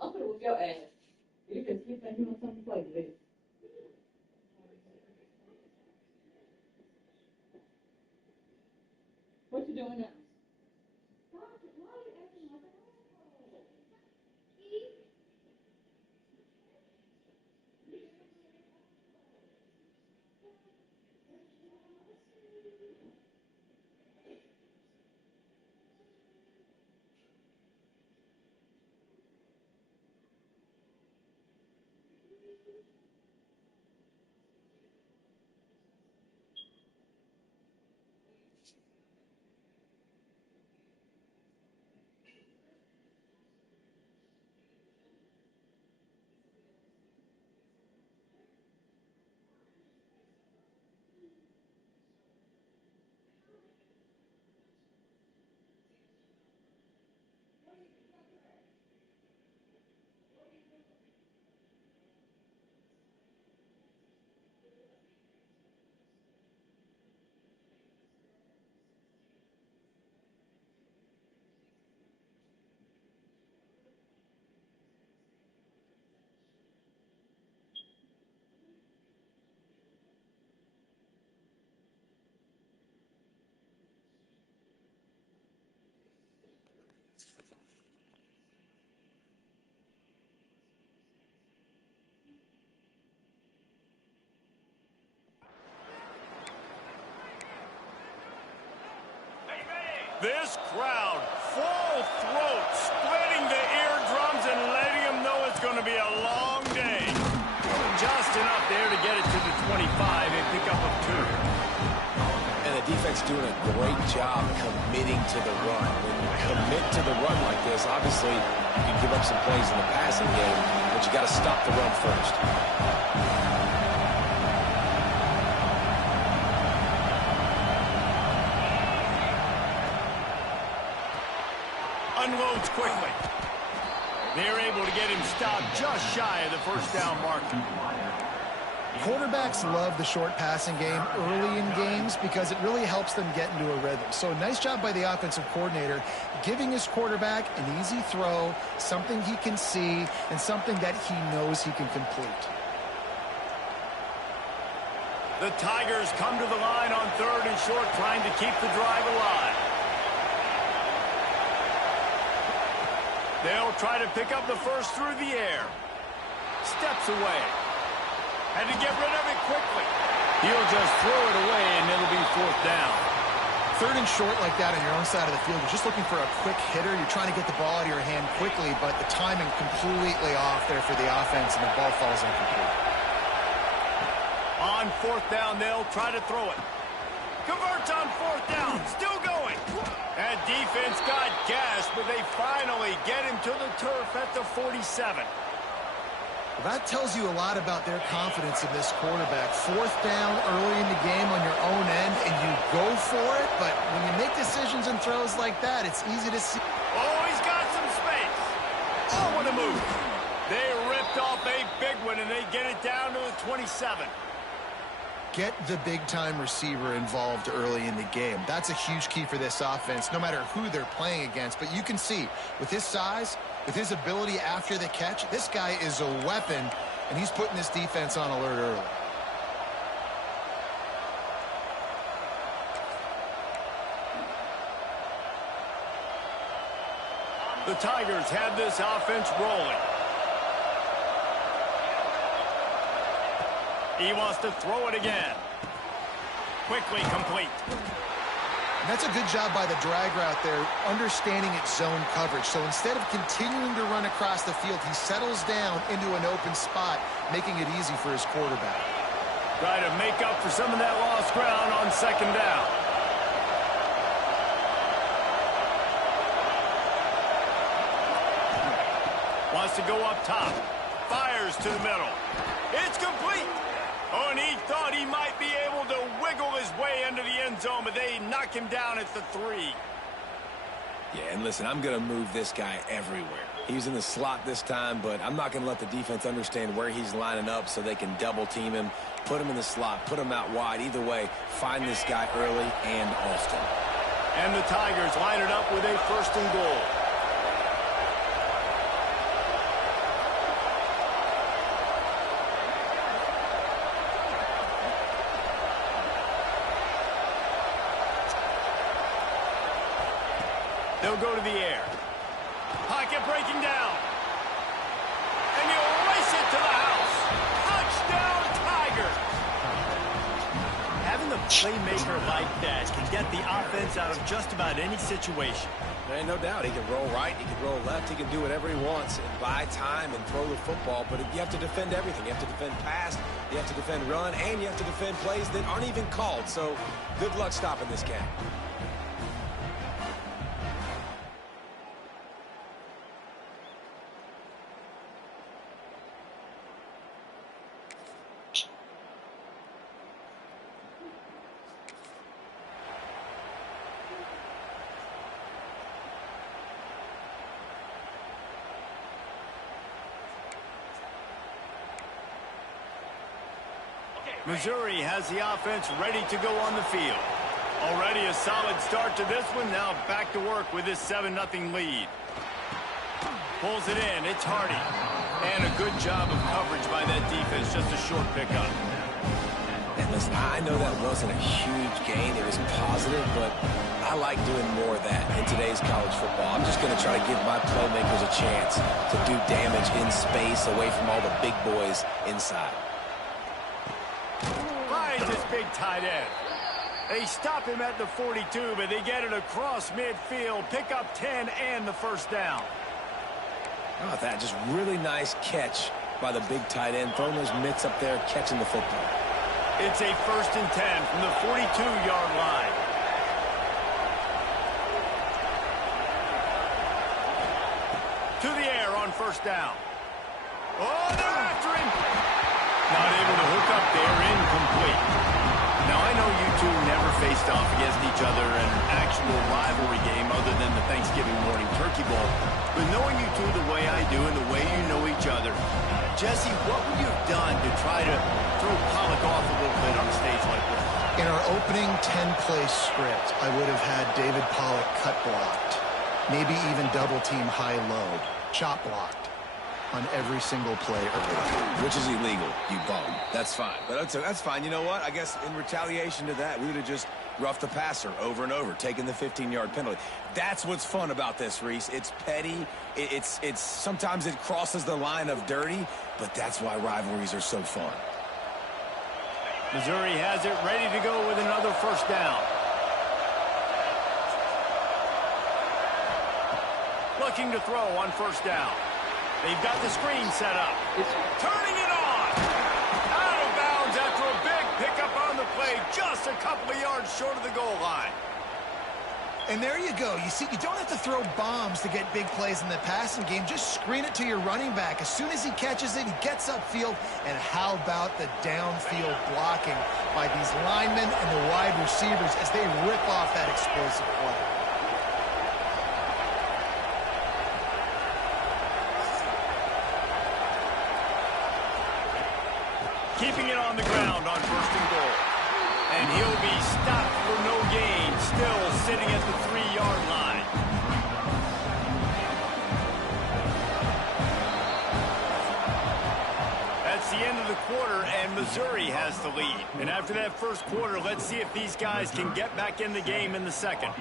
I'll put it with your ass. You can keep thinking on something like this. What you doing now? This crowd, full throat, splitting the eardrums and letting them know it's going to be a long day. Just enough there to get it to the 25 and pick up a 2. And the defense doing a great job committing to the run. When you commit to the run like this, obviously you can give up some plays in the passing game, but you got to stop the run first. Unloads quickly. They're able to get him stopped just shy of the first down marker. Quarterbacks love the short passing game early in games because it really helps them get into a rhythm. So nice job by the offensive coordinator giving his quarterback an easy throw, something he can see, and something that he knows he can complete. The Tigers come to the line on 3rd and short, trying to keep the drive alive. They'll try to pick up the first through the air. Steps away. Had to get rid of it quickly. He'll just throw it away, and it'll be 4th down. 3rd and short like that on your own side of the field. You're just looking for a quick hitter. You're trying to get the ball out of your hand quickly, but the timing completely off there for the offense, and the ball falls incomplete. On 4th down, they'll try to throw it. Converts on 4th down. Still going. That defense got gassed, but they finally get him to the turf at the 47. Well, that tells you a lot about their confidence in this quarterback. 4th down early in the game on your own end, and you go for it, but when you make decisions and throws like that, it's easy to see. Oh, he's got some space. Oh, what a move. They ripped off a big one, and they get it down to the 27. Get the big-time receiver involved early in the game. That's a huge key for this offense, no matter who they're playing against. But you can see, with his size, with his ability after the catch, this guy is a weapon, and he's putting this defense on alert early. The Tigers have this offense rolling. He wants to throw it again. Quickly complete. And that's a good job by the drag route there, understanding its zone coverage. So instead of continuing to run across the field, he settles down into an open spot, making it easy for his quarterback. Try to make up for some of that lost ground on 2nd down. to go up top. Fires to the middle. It's complete. Oh, and he thought he might be able to wiggle his way into the end zone, but they knock him down at the 3. Yeah, and listen, I'm going to move this guy everywhere. He's in the slot this time, but I'm not going to let the defense understand where he's lining up so they can double team him, put him in the slot, put him out wide. Either way, find this guy early and often. And the Tigers line it up with a 1st and goal. They'll go to the air. Pocket breaking down. And he'll race it to the house. Touchdown, Tigers. Having a playmaker like that can get the offense out of just about any situation. Man, no doubt. He can roll right, he can roll left, he can do whatever he wants and buy time and throw the football. But you have to defend everything. You have to defend pass, you have to defend run, and you have to defend plays that aren't even called. So good luck stopping this guy. Missouri has the offense ready to go on the field. Already a solid start to this one. Now back to work with this 7-0 lead. Pulls it in. It's Hardy. And a good job of coverage by that defense. Just a short pickup. And listen, I know that wasn't a huge gain. It was positive, but I like doing more of that in today's college football. I'm just going to try to give my playmakers a chance to do damage in space away from all the big boys inside. This big tight end. They stop him at the 42, but they get it across midfield, pick up 10 and the 1st down. How about that? Just really nice catch by the big tight end, throwing those mitts up there, catching the football. It's a 1st and 10 from the 42-yard line. To the air on 1st down. Oh, they're after him. Not able to hook up there, incomplete. Now, I know you two never faced off against each other in an actual rivalry game other than the Thanksgiving morning turkey bowl. But knowing you two the way I do and the way you know each other, Jesse, what would you have done to try to throw Pollock off a little bit on a stage like this? In our opening 10-play script, I would have had David Pollock cut blocked, maybe even double-team high-low, chop blocked on every single play early. Which is illegal, you bum. That's fine. But that's fine. You know what? I guess in retaliation to that, we would have just roughed the passer over and over, taking the 15-yard penalty. That's what's fun about this, Reese. It's petty. It's sometimes it crosses the line of dirty, but that's why rivalries are so fun. Missouri has it ready to go with another 1st down. Looking to throw on 1st down. They've got the screen set up. Turning it on. Out of bounds after a big pickup on the play. Just a couple of yards short of the goal line. And there you go. You see, you don't have to throw bombs to get big plays in the passing game. Just screen it to your running back. As soon as he catches it, he gets upfield. And how about the downfield blocking by these linemen and the wide receivers as they rip off that explosive play. Keeping it on the ground on 1st and goal. And he'll be stopped for no gain, still sitting at the 3-yard line. That's the end of the quarter, and Missouri has the lead. And after that 1st quarter, let's see if these guys can get back in the game in the 2nd.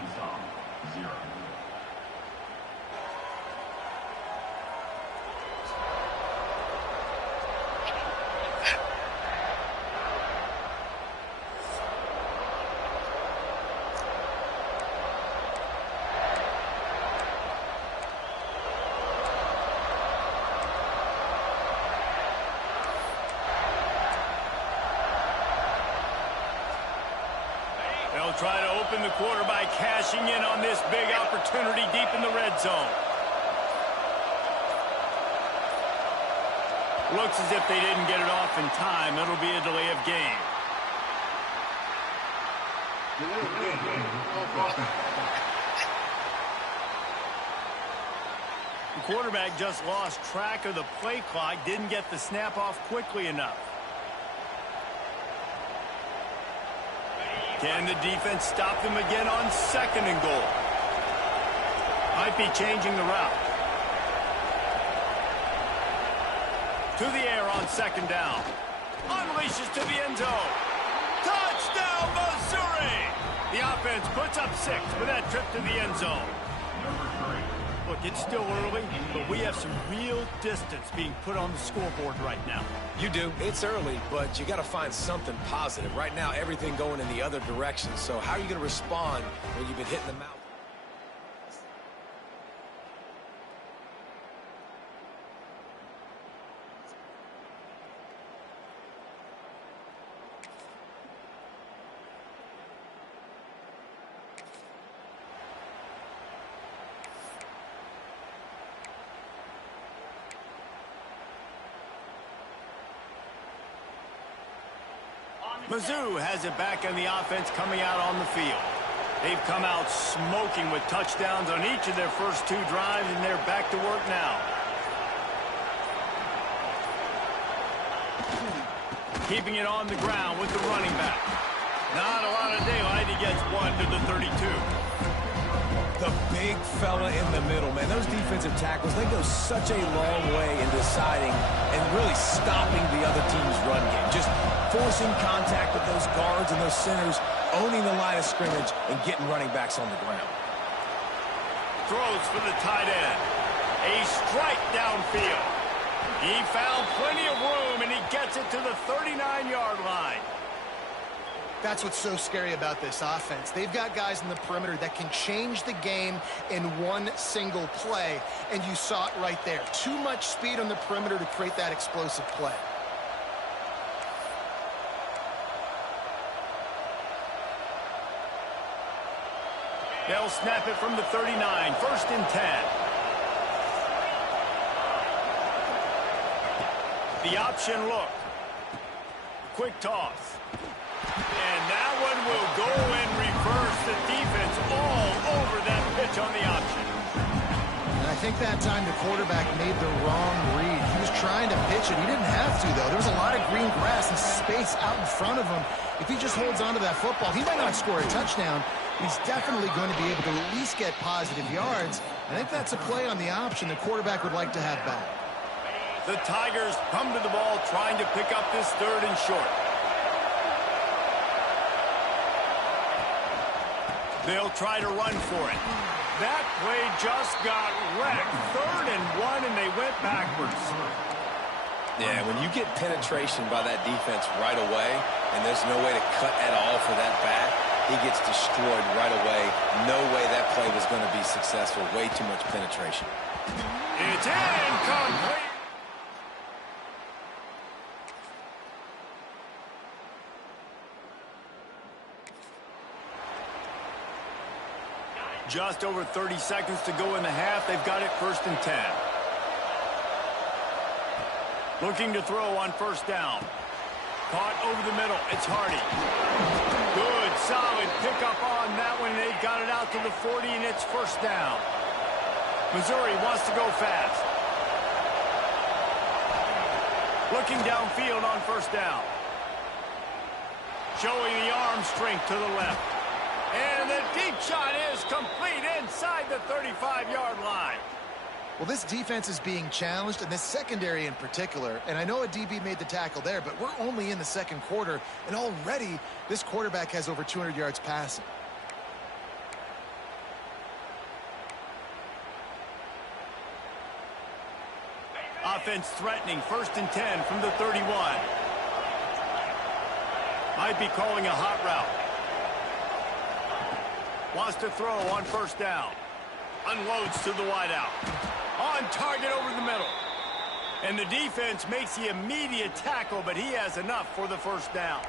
They'll try to open the quarter by cashing in on this big opportunity deep in the red zone. Looks as if they didn't get it off in time. It'll be a delay of game. The quarterback just lost track of the play clock, didn't get the snap off quickly enough. Can the defense stop them again on 2nd and goal? Might be changing the route. To the air on 2nd down. Unleashes to the end zone. Touchdown, Missouri! The offense puts up 6 with that trip to the end zone. Look, it's still early, but we have some real distance being put on the scoreboard right now. You do. It's early, but you got to find something positive. Right now, everything going in the other direction. So how are you going to respond when you've been hitting the mouth? Mizzou has it back on the offense coming out on the field. They've come out smoking with touchdowns on each of their first 2 drives, and they're back to work now. Keeping it on the ground with the running back. Not a lot of daylight. He gets 1 to the 32. The big fella in the middle, man. Those defensive tackles, they go such a long way in deciding and really stopping the other team's run game. Just forcing contact with those guards and those centers, owning the line of scrimmage, and getting running backs on the ground. Throws for the tight end. A strike downfield. He found plenty of room, and he gets it to the 39-yard line. That's what's so scary about this offense. They've got guys in the perimeter that can change the game in one single play, and you saw it right there. Too much speed on the perimeter to create that explosive play. They'll snap it from the 39, 1st and 10. The option look. Quick toss. And that one will go in reverse. The defense all over that pitch on the option. And I think that time the quarterback made the wrong read. He was trying to pitch it. He didn't have to, though. There was a lot of green grass and space out in front of him. If he just holds on to that football, he might not score a touchdown. He's definitely going to be able to at least get positive yards. I think that's a play on the option the quarterback would like to have back. The Tigers come to the ball trying to pick up this 3rd and short. They'll try to run for it. That play just got wrecked. 3rd and 1, and they went backwards. Yeah, when you get penetration by that defense right away, and there's no way to cut at all for that back, he gets destroyed right away. No way that play was going to be successful. Way too much penetration. It's incomplete. Just over 30 seconds to go in the half. They've got it 1st and 10. Looking to throw on 1st down. Caught over the middle. It's Hardy. Good, solid pickup on that one. They've got it out to the 40, and it's 1st down. Missouri wants to go fast. Looking downfield on 1st down. Showing the arm strength to the left. And the deep shot is complete inside the 35-yard line. Well, this defense is being challenged, and this secondary in particular. And I know a DB made the tackle there, but we're only in the 2nd quarter, and already this quarterback has over 200 yards passing. Offense threatening, 1st and 10 from the 31. Might be calling a hot route. Wants to throw on 1st down. Unloads to the wideout. On target over the middle. And the defense makes the immediate tackle, but he has enough for the 1st down.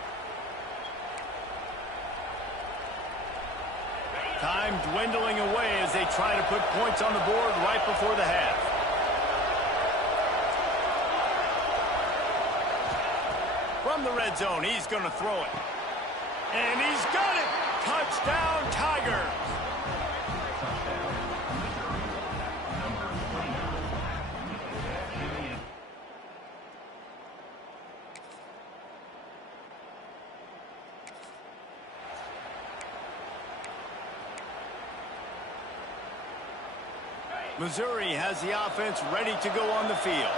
Time dwindling away as they try to put points on the board right before the half. From the red zone, he's going to throw it. And he's got it! Touchdown, Tigers! Missouri has the offense ready to go on the field.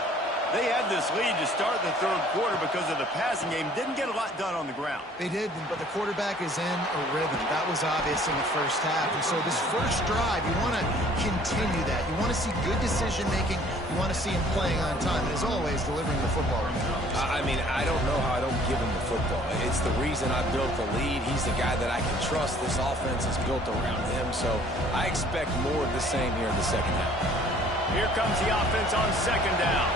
They had this lead to start the third quarter because of the passing game. Didn't get a lot done on the ground. They did, but the quarterback is in a rhythm. That was obvious in the first half. And so this first drive, you want to continue that. You want to see good decision-making. You want to see him playing on time. And as always, delivering the football. I mean, I don't know how I don't give him the football. It's the reason I built the lead. He's the guy that I can trust. This offense is built around him. So I expect more of the same here in the second half. Here comes the offense on second down.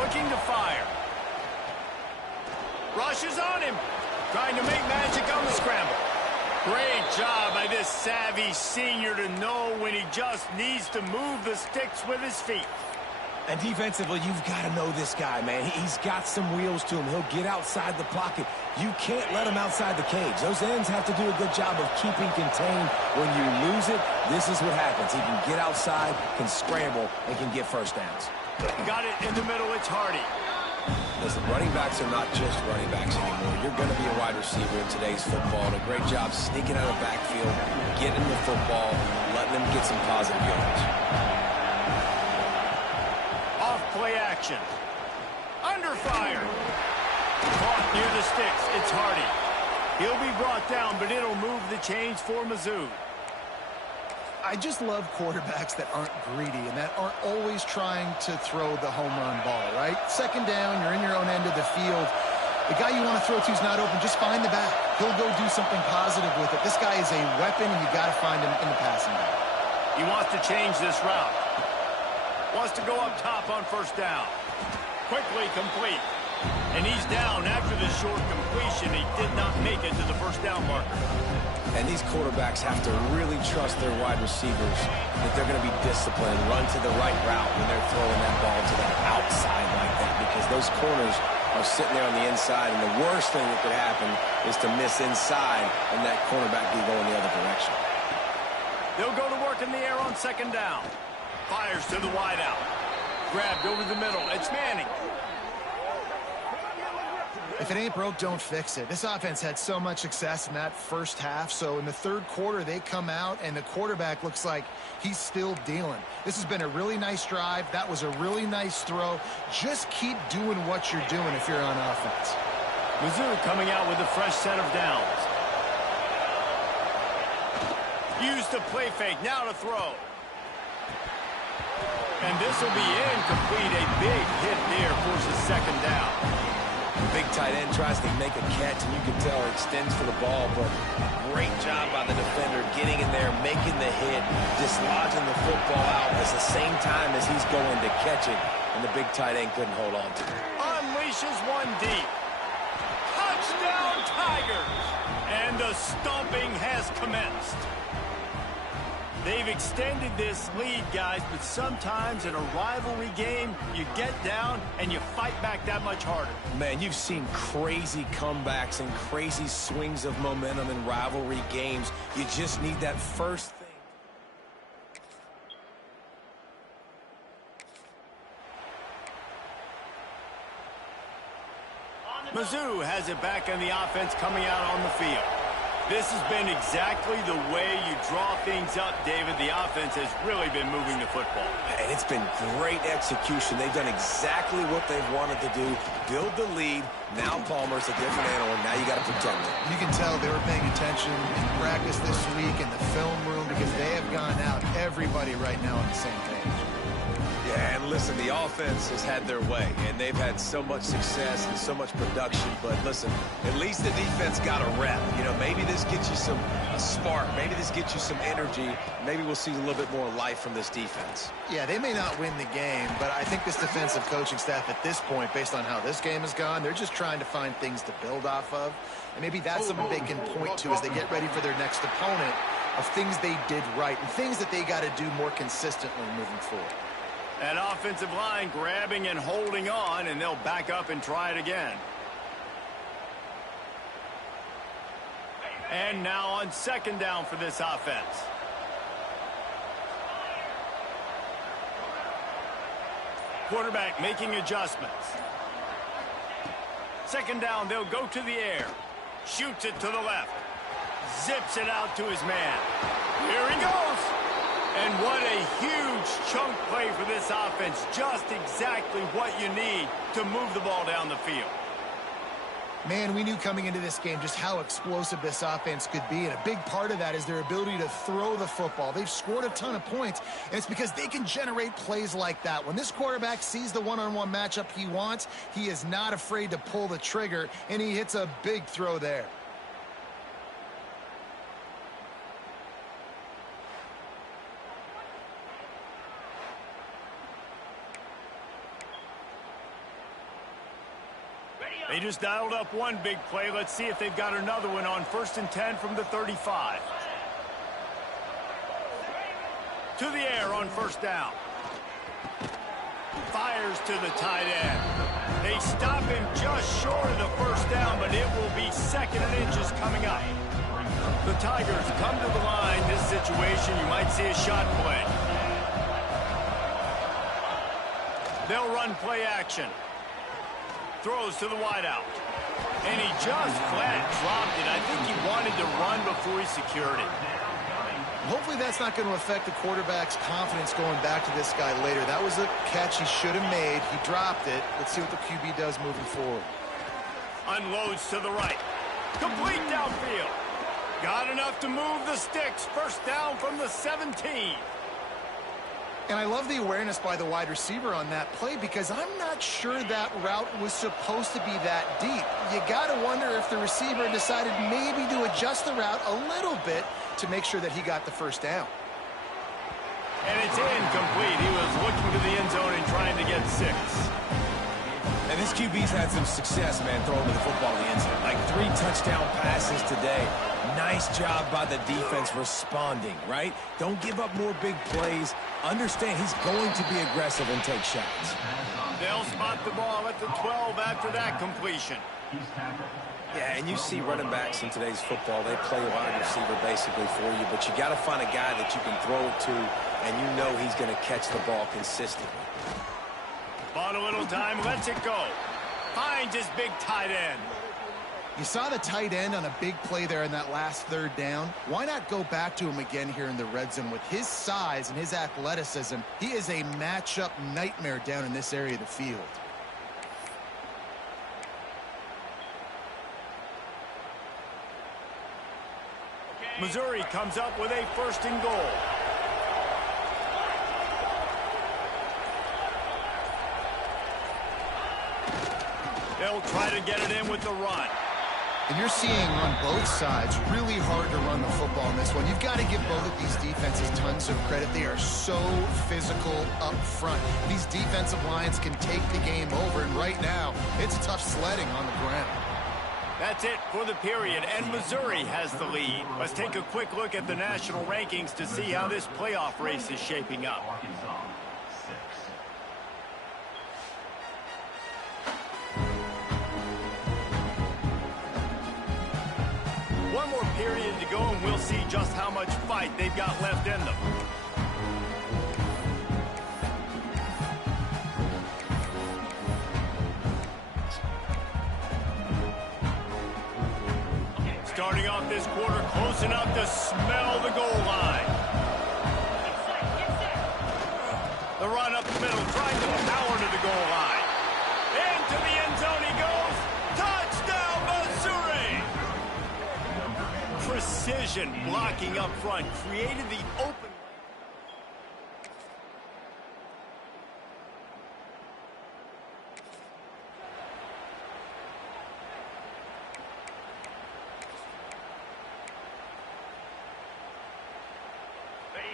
Looking to fire. Rushes on him. Trying to make magic on the scramble. Great job by this savvy senior to know when he just needs to move the sticks with his feet. And defensively, you've got to know this guy, man. He's got some wheels to him. He'll get outside the pocket. You can't let him outside the cage. Those ends have to do a good job of keeping contained. When you lose it, this is what happens. He can get outside, can scramble, and can get first downs. Got it in the middle. It's Hardy. Listen, running backs are not just running backs anymore. You're going to be a wide receiver in today's football. And a great job sneaking out of the backfield, getting the football, letting them get some positive yards. Play action. Under fire. Caught near the sticks. It's Hardy. He'll be brought down, but it'll move the chains for Mizzou. I just love quarterbacks that aren't greedy and that aren't always trying to throw the home run ball, right? Second down, you're in your own end of the field. The guy you want to throw to is not open. Just find the back. He'll go do something positive with it. This guy is a weapon, and you got to find him in the passing game. He wants to change this route. Wants to go up top on first down. Quickly complete. And he's down after the short completion. He did not make it to the first down marker. And these quarterbacks have to really trust their wide receivers that they're going to be disciplined, run to the right route when they're throwing that ball to that outside like that, because those corners are sitting there on the inside, and the worst thing that could happen is to miss inside and that cornerback be going the other direction. They'll go to work in the air on second down. Fires to the wideout. Grabbed over the middle. It's Manning. If it ain't broke, don't fix it. This offense had so much success in that first half, so in the third quarter, they come out, and the quarterback looks like he's still dealing. This has been a really nice drive. That was a really nice throw. Just keep doing what you're doing if you're on offense. Mizzou coming out with a fresh set of downs. Use the play fake. Now to throw. And this will be incomplete. A big hit there forces second down. Big tight end tries to make a catch, and you can tell it extends for the ball, but great job by the defender getting in there, making the hit, dislodging the football out at the same time as he's going to catch it, and the big tight end couldn't hold on to it. Unleashes one deep. Touchdown, Tigers! And the stomping has commenced. They've extended this lead, guys, but sometimes in a rivalry game, you get down and you fight back that much harder. Man, you've seen crazy comebacks and crazy swings of momentum in rivalry games. You just need that first thing. Mizzou has it back in the offense coming out on the field. This has been exactly the way you draw things up, David. The offense has really been moving the football. And it's been great execution. They've done exactly what they've wanted to do. Build the lead. Now Palmer's a different animal. Now you got to protect it. You can tell they were paying attention in practice this week in the film room because they have gone out, everybody right now on the same page. Yeah, and listen, the offense has had their way, and they've had so much success and so much production. But listen, at least the defense got a rep. You know, maybe this gets you a spark. Maybe this gets you some energy. Maybe we'll see a little bit more life from this defense. Yeah, they may not win the game, but I think this defensive coaching staff at this point, based on how this game has gone, they're just trying to find things to build off of. And maybe that's something they can point to as they get ready for their next opponent, of things they did right and things that they got to do more consistently moving forward. That offensive line grabbing and holding on, and they'll back up and try it again. And now on second down for this offense. Quarterback making adjustments. Second down, they'll go to the air. Shoots it to the left. Zips it out to his man. Here he goes. And what a huge chunk play for this offense. Just exactly what you need to move the ball down the field. Man, we knew coming into this game just how explosive this offense could be, and a big part of that is their ability to throw the football. They've scored a ton of points, and it's because they can generate plays like that. When this quarterback sees the one-on-one matchup he wants, he is not afraid to pull the trigger, and he hits a big throw there. They just dialed up one big play. Let's see if they've got another one on 1st and 10 from the 35. To the air on 1st down. Fires to the tight end. They stop him just short of the 1st down, but it will be 2nd and inches coming up. The Tigers come to the line. This situation, you might see a shot play. They'll run play action. Throws to the wideout. And he just flat dropped it. I think he wanted to run before he secured it. Hopefully that's not going to affect the quarterback's confidence going back to this guy later. That was a catch he should have made. He dropped it. Let's see what the QB does moving forward. Unloads to the right. Complete downfield. Got enough to move the sticks. 1st down from the 17. And I love the awareness by the wide receiver on that play because I'm not sure that route was supposed to be that deep. You got to wonder if the receiver decided maybe to adjust the route a little bit to make sure that he got the 1st down. And it's incomplete. He was looking to the end zone and trying to get 6. And this QB's had some success, man, throwing the football in the end zone. Like 3 touchdown passes today. Nice job by the defense responding, right? Don't give up more big plays. Understand he's going to be aggressive and take shots. They'll spot the ball at the 12 after that completion. Yeah, and you see running backs in today's football, they play wide receiver basically for you, but you got to find a guy that you can throw it to, and you know he's going to catch the ball consistently. Bought a little time, lets it go. Finds his big tight end. You saw the tight end on a big play there in that last 3rd down. Why not go back to him again here in the red zone? With his size and his athleticism, he is a matchup nightmare down in this area of the field. Missouri comes up with a 1st and goal. They'll try to get it in with the run. And you're seeing on both sides really hard to run the football in this one. You've got to give both of these defenses tons of credit. They are so physical up front. These defensive lines can take the game over, and right now, it's tough sledding on the ground. That's it for the period, and Missouri has the lead. Let's take a quick look at the national rankings to see how this playoff race is shaping up. One more period to go, and we'll see just how much fight they've got left in them. Starting off this quarter, close enough to smell the goal line. The run up the middle, trying to power to the goal line. Into the end zone he goes. Touchdown, Missouri! Precision blocking up front created the open.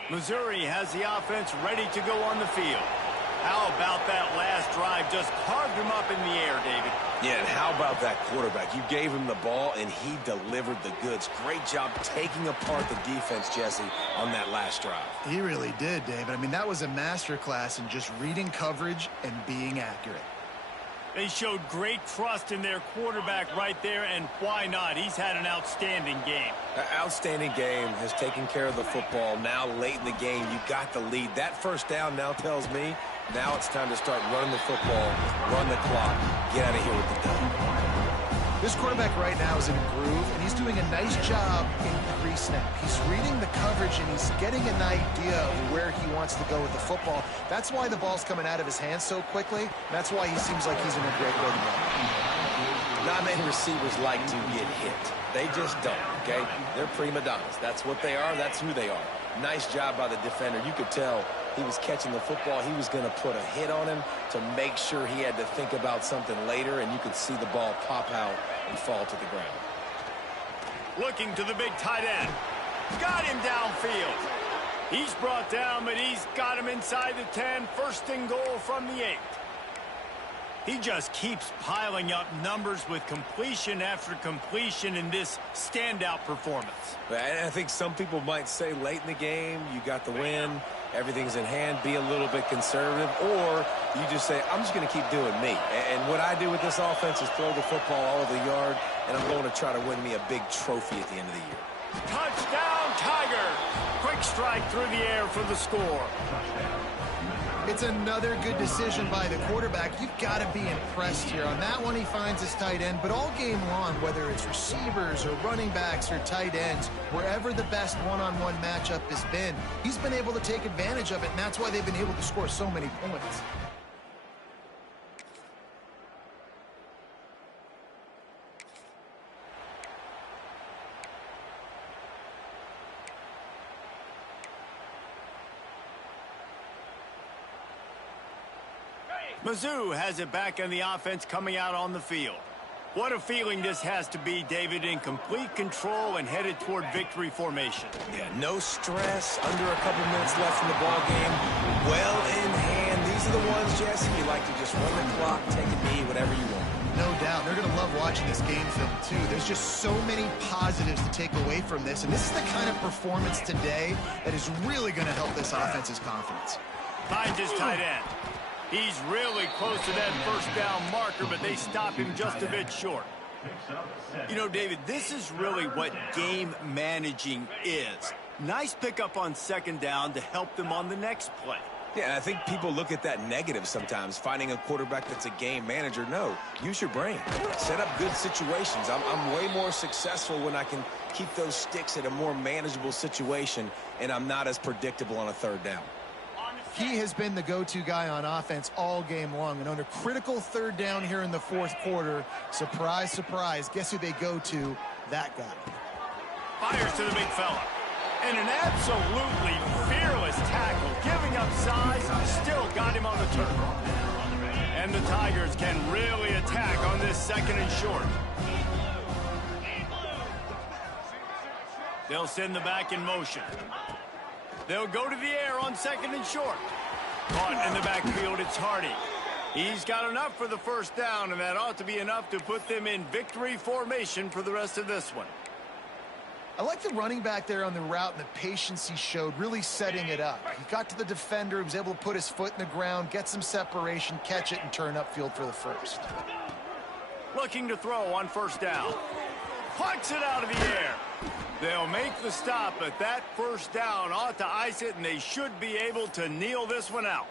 Missouri has the offense ready to go on the field. How about that last drive? Just carved him up in the air, David. Yeah, and how about that quarterback? You gave him the ball, and he delivered the goods. Great job taking apart the defense, Jesse, on that last drive. He really did, David. I mean, that was a masterclass in just reading coverage and being accurate. They showed great trust in their quarterback right there, and why not? He's had an outstanding game. Outstanding game, has taken care of the football. Now, late in the game, you got the lead. That first down now tells me now it's time to start running the football, run the clock, get out of here with the dub. This quarterback right now is in a groove, and he's doing a nice job in pre-snap. He's reading the coverage, and he's getting an idea of where he wants to go with the football. That's why the ball's coming out of his hands so quickly. That's why he seems like he's in a great rhythm. Not many receivers like to get hit. They just don't, okay? They're prima donnas. That's what they are. That's who they are. Nice job by the defender. You could tell he was catching the football. He was going to put a hit on him to make sure he had to think about something later, and you could see the ball pop out and fall to the ground. Looking to the big tight end. Got him downfield. He's brought down, but he's got him inside the 10. First and goal from the 8. He just keeps piling up numbers with completion after completion in this standout performance. I think some people might say late in the game, you got the win, everything's in hand, be a little bit conservative, or you just say, I'm just going to keep doing me. And what I do with this offense is throw the football all over the yard, and I'm going to try to win me a big trophy at the end of the year. Touchdown, Tiger! Quick strike through the air for the score. It's another good decision by the quarterback. You've got to be impressed here. On that one, he finds his tight end, but all game long, whether it's receivers or running backs or tight ends, wherever the best one-on-one matchup has been, he's been able to take advantage of it, and that's why they've been able to score so many points. Mizzou has it back on the offense coming out on the field. What a feeling this has to be, David, in complete control and headed toward victory formation. Yeah, no stress, under a couple minutes left in the ball game. Well in hand. These are the ones, Jesse, you like to just run the clock, take a knee, whatever you want. No doubt. They're going to love watching this game film, too. There's just so many positives to take away from this, and this is the kind of performance today that is really going to help this offense's confidence. Finds his tight end. He's really close to that first down marker, but they stop him just a bit short. You know, David, this is really what game managing is. Nice pickup on second down to help them on the next play. Yeah, and I think people look at that negative sometimes, finding a quarterback that's a game manager. No, use your brain. Set up good situations. I'm way more successful when I can keep those sticks at a more manageable situation, and I'm not as predictable on a third down. He has been the go-to guy on offense all game long, and under critical third down here in the fourth quarter, surprise, surprise, guess who they go to? That guy. Fires to the big fella. And an absolutely fearless tackle, giving up size, still got him on the turf. And the Tigers can really attack on this second and short. They'll send the back in motion. They'll go to the air on second and short. Caught in the backfield, it's Hardy. He's got enough for the first down, and that ought to be enough to put them in victory formation for the rest of this one. I like the running back there on the route and the patience he showed, really setting it up. He got to the defender, he was able to put his foot in the ground, get some separation, catch it, and turn upfield for the first. Looking to throw on first down. Plucks it out of the air. They'll make the stop, but that first down ought to ice it, and they should be able to kneel this one out.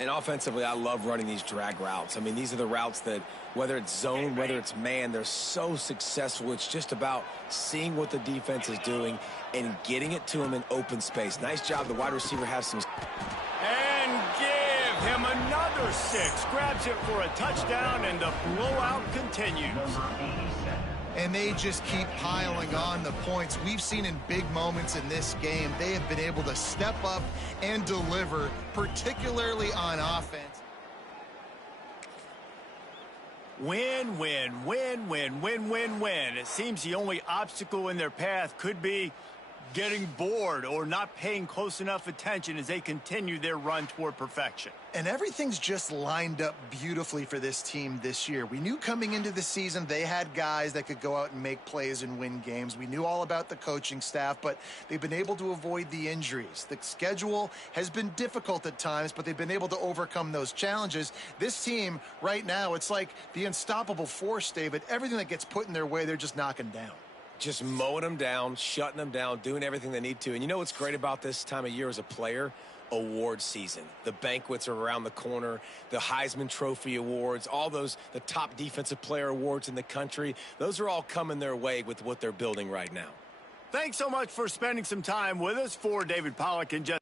And offensively, I love running these drag routes. I mean, these are the routes that, whether it's zone, whether it's man, they're so successful. It's just about seeing what the defense is doing and getting it to them in open space. Nice job. The wide receiver has some. And give him another 6. Grabs it for a touchdown, and the blowout continues. And they just keep piling on the points. We've seen in big moments in this game, they have been able to step up and deliver, particularly on offense. Win, win, win, win, win, win, win. It seems the only obstacle in their path could be getting bored or not paying close enough attention as they continue their run toward perfection. And everything's just lined up beautifully for this team this year. We knew coming into the season they had guys that could go out and make plays and win games. We knew all about the coaching staff, but they've been able to avoid the injuries. The schedule has been difficult at times, but they've been able to overcome those challenges. This team right now, it's like the unstoppable force, David. Everything that gets put in their way, they're just knocking down. Just mowing them down, shutting them down, doing everything they need to. And you know what's great about this time of year as a player? Award season. The banquets are around the corner, the Heisman Trophy awards, all those, the top defensive player awards in the country. Those are all coming their way with what they're building right now. Thanks so much for spending some time with us. For David Pollack and Justin.